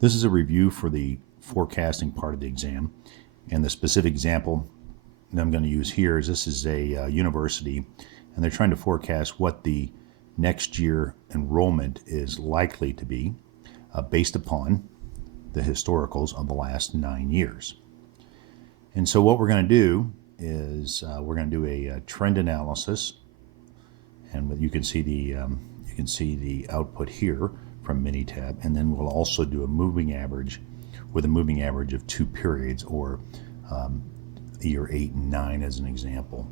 This is a review for the forecasting part of the exam, and the specific example that I'm going to use here is this is a university, and they're trying to forecast what the next year enrollment is likely to be based upon the historicals of the last 9 years. And so what we're going to do is we're going to do a trend analysis, and you can see the output here from Minitab, and then we'll also do a moving average with a moving average of 2 periods, or year 8 and 9 as an example,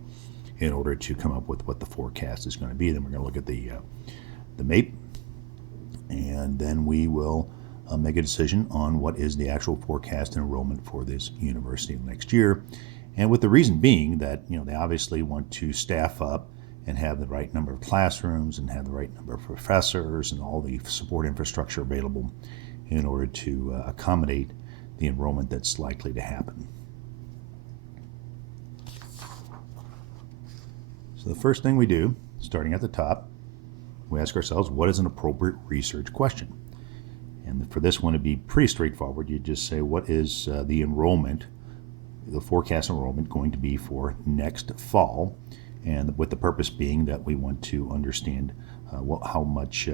in order to come up with what the forecast is going to be. Then we're going to look at the MAPE, and then we will make a decision on what is the actual forecast enrollment for this university next year. And with the reason being that they obviously want to staff up and have the right number of classrooms and have the right number of professors and all the support infrastructure available in order to accommodate the enrollment that's likely to happen. So the first thing we do, starting at the top, we ask ourselves, what is an appropriate research question? And for this one, it'd be pretty straightforward. You just say, what is the enrollment, the forecast enrollment going to be for next fall? And with the purpose being that we want to understand how much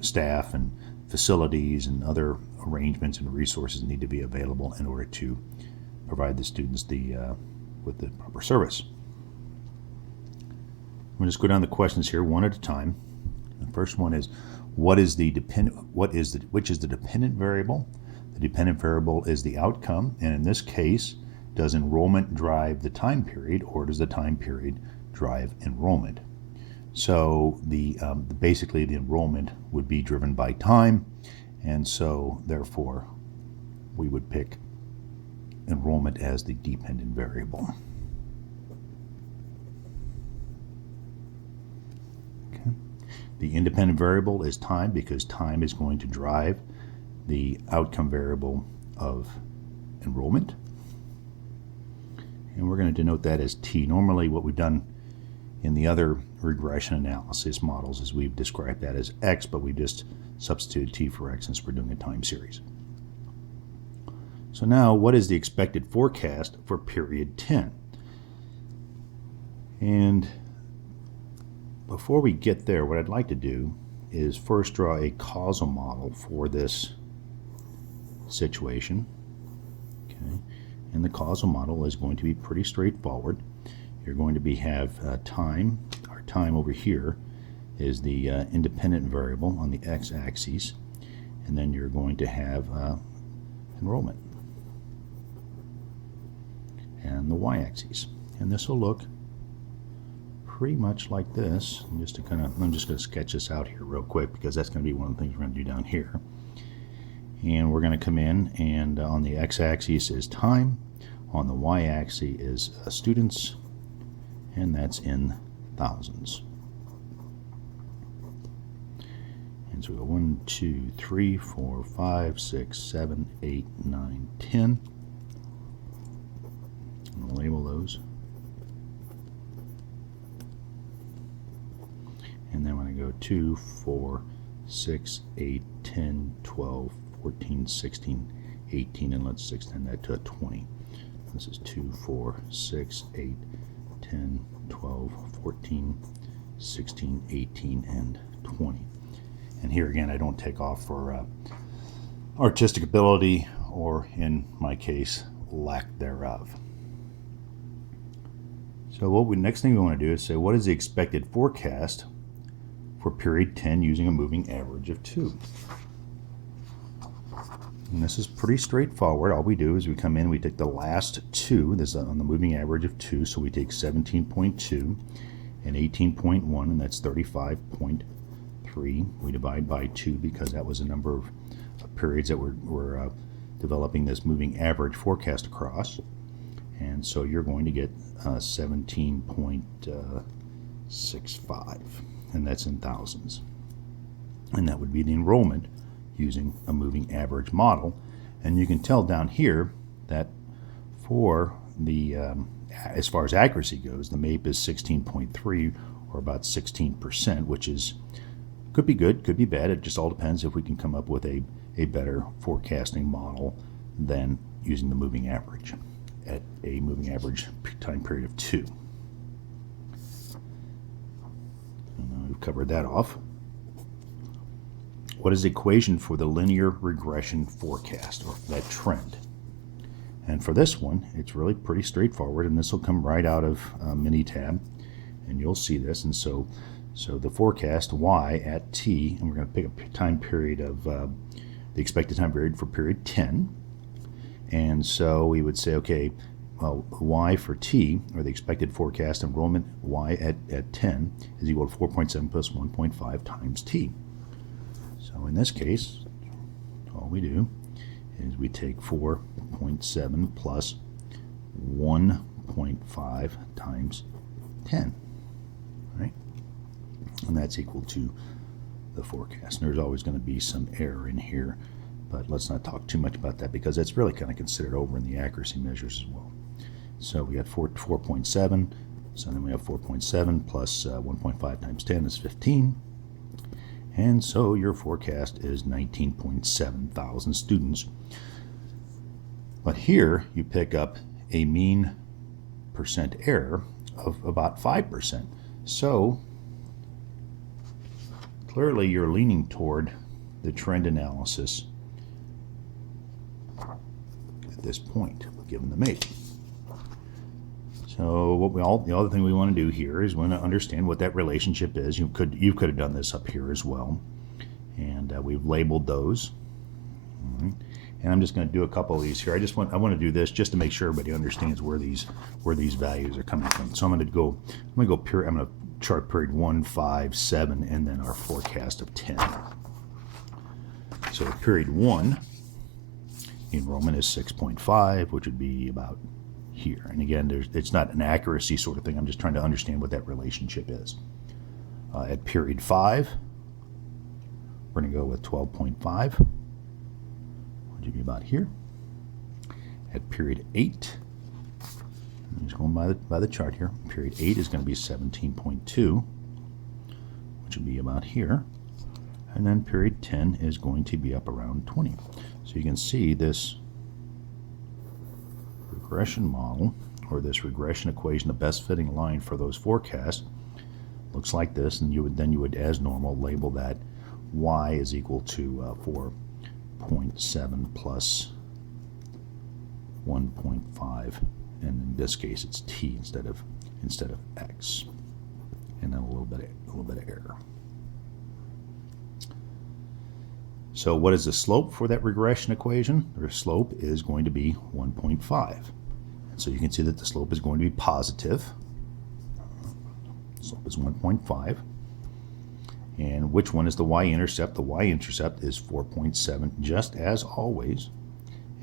staff and facilities and other arrangements and resources need to be available in order to provide the students with the proper service. We'll just go down the questions here one at a time. The first one is, which is the dependent variable? The dependent variable is the outcome, and in this case, does enrollment drive the time period, or does the time period drive enrollment? So basically the enrollment would be driven by time, and so therefore we would pick enrollment as the dependent variable. Okay. The independent variable is time, because time is going to drive the outcome variable of enrollment. And we're going to denote that as T. Normally what we've done in the other regression analysis models is we've described that as X, but we just substituted T for X since we're doing a time series. So now, what is the expected forecast for period 10? And before we get there, what I'd like to do is first draw a causal model for this situation. Okay. And the causal model is going to be pretty straightforward. You're going to have time. Our time over here is the independent variable on the x-axis, and then you're going to have enrollment and the y-axis. And this will look pretty much like this. I'm just going to sketch this out here real quick, because that's going to be one of the things we're going to do down here. And we're going to come in, and on the x-axis is time, on the y-axis is students, and that's in thousands. And so we go 1, 2, 3, 4, 5, 6, 7, 8, 9, 10. And we'll label those. And then when I go 2, 4, 6, 8, 10, 12, 14, 16, 18, and let's extend that to a 20. This is 2, 4, 6, 8, 10, 12, 14, 16, 18, and 20. And here again, I don't take off for artistic ability, or in my case, lack thereof. So next thing we want to do is say, what is the expected forecast for period 10 using a moving average of 2? And this is pretty straightforward. All we do is we come in, we take the last 2, this is on the moving average of 2, so we take 17.2 and 18.1, and that's 35.3. We divide by 2 because that was a number of periods that we're developing this moving average forecast across. And so you're going to get 17.65, and that's in thousands. And that would be the enrollment using a moving average model. And you can tell down here that for the as far as accuracy goes, the MAPE is 16.3, or about 16%, which is Could be good, could be bad. It just all depends if we can come up with a better forecasting model than using the moving average at a moving average time period of 2. And we've covered that off. What is the equation for the linear regression forecast, or that trend? And for this one, it's really pretty straightforward, and this will come right out of Minitab, and you'll see this. And so the forecast y at t, and we're going to pick a time period of the expected time period for period 10. And so we would say, okay, well, y for t, or the expected forecast enrollment y at 10, is equal to 4.7 plus 1.5 times t. So in this case, all we do is we take 4.7 plus 1.5 times 10, right? And that's equal to the forecast. And there's always going to be some error in here, but let's not talk too much about that because that's really kind of considered over in the accuracy measures as well. So we got 4.7, so then we have 4.7 plus 1.5 times 10 is 15. And so your forecast is 19.7 thousand students. But here you pick up a mean percent error of about 5%. So clearly you're leaning toward the trend analysis at this point, given the MAPE. So the other thing we want to do here is we want to understand what that relationship is. You could have done this up here as well, and we've labeled those. All right. And I'm just going to do a couple of these here. I want to do this just to make sure everybody understands where these values are coming from. So I'm going to chart period 1, 5, 7, and then our forecast of 10. So period 1, the enrollment is 6.5, which would be about here. And again, it's not an accuracy sort of thing. I'm just trying to understand what that relationship is. At period 5, we're going to go with 12.5, which would be about here. At period 8, I'm just going by the chart here. Period 8 is going to be 17.2, which would be about here. And then period 10 is going to be up around 20. So you can see this regression model, or this regression equation, the best fitting line for those forecasts looks like this, and you would as normal label that y is equal to 4.7 plus 1.5, and in this case it's t instead of x, and then a little bit of error. So what is the slope for that regression equation? The slope is going to be 1.5. So you can see that the slope is going to be positive. Slope is 1.5. And which one is the y-intercept? The y-intercept is 4.7, just as always.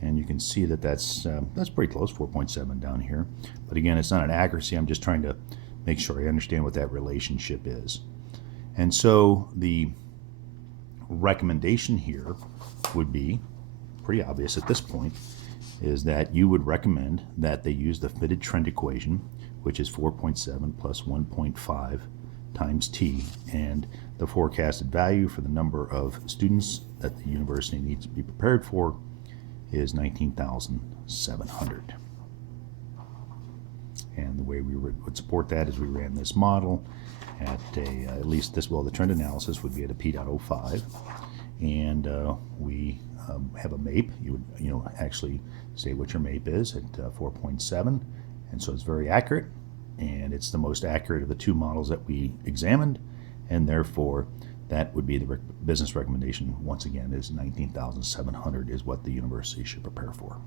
And you can see that that's pretty close, 4.7 down here. But again, it's not an accuracy. I'm just trying to make sure I understand what that relationship is. And so the recommendation here would be pretty obvious at this point, is that you would recommend that they use the fitted trend equation, which is 4.7 plus 1.5 times t, and the forecasted value for the number of students that the university needs to be prepared for is 19,700. And the way we would support that is we ran this model at at least this, well, the trend analysis would be at a p.05, and we have a MAPE. You would actually say what your MAPE is at 4.7, and so it's very accurate, and it's the most accurate of the two models that we examined, and therefore that would be the business recommendation. Once again, is 19,700 is what the university should prepare for.